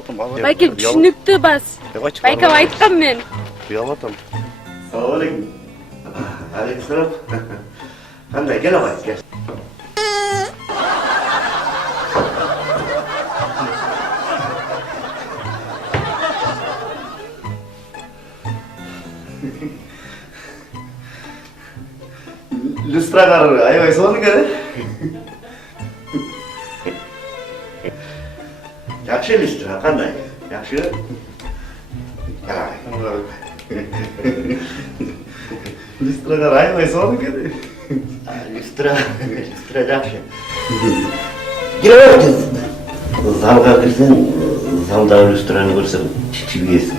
жатам. Байке түшүнүктүү бас. Байке айткам мен. Уялып атам. Салам алейкум. Алейкум. Қандай, кел ағай, кел. Люстрағар аябай соны кәді? Жақшы люстра, қандай? Жақшы? Люстраға аябай соны кәді? Люстра жақшы. Келіп өткен. Залға кірсең, залдағы люстраны көрсең, чибесің.